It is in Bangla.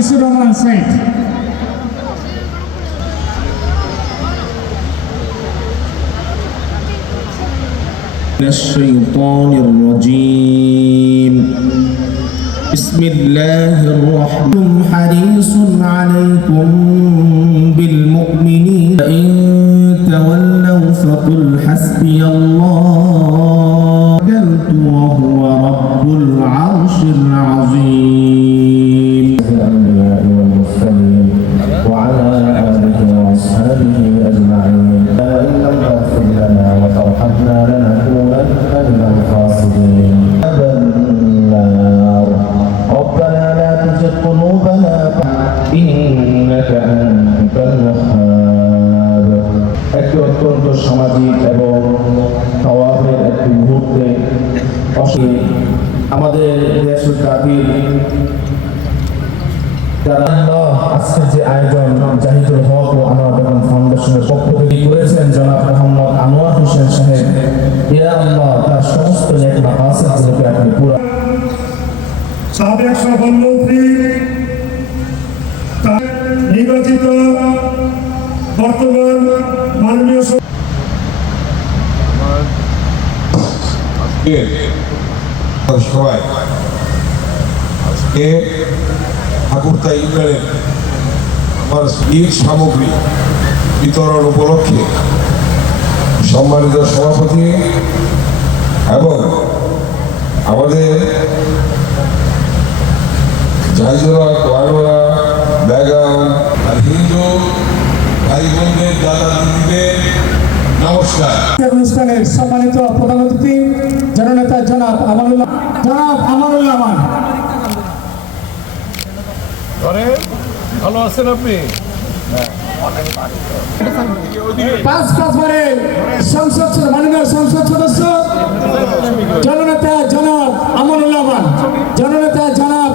আনিসুর রহমান সাইদ। الشيطان الرجيم بسم الله الرحمن حريص عليكم بالمؤمنين إن تولوا فقل حسبي الله توكلت وهو رب العرش العظيم الأنبياء والمرسلين وعلى آله وأصحابه أجمعين إن لم تغفر لنا وترحمنا لنكونن من الخاسرين النار ربنا لا تزغ قلوبنا إنك أنت الوهاب একটি অত্যন্ত সামাজিক এবং সওয়াবের একটি মুহূর্তে আমাদের দেশের জাতির যারা আজকের যে আয়োজন জাহিদুল হক ও আনোয়ার বেগম ফাউন্ডেশনের পক্ষ থেকে করেছেন জনাব মোহাম্মদ আনোয়ার হোসেন সাহেব, ইয়া আল্লাহ তার সমস্ত নেক মাকাসিদগুলোকে আপনি পুরো সাবেক সভাপতি নির্বাচিত বর্তমান মাননীয় সবাই আজকে ঠাকুরতা ইউনিয়নের আমার ঈদ সামগ্রী বিতরণ উপলক্ষে সম্মানিত সভাপতি এবং আমাদের জাহিদুল্লাহ কোয়ানোরা বেগম আর হিন্দু ভাই বোনদের দাদা দিদিদের নমস্কার। অনুষ্ঠানের সম্মানিত প্রধান অতিথি জননেতা জনাব আমানুল্লাহ মান। ভালো আছেন আপনি? পাঁচ বারের মাননীয় সংসদ সদস্য জননেতা জনাব আমানুল্লাহ মান, জননেতা জনাব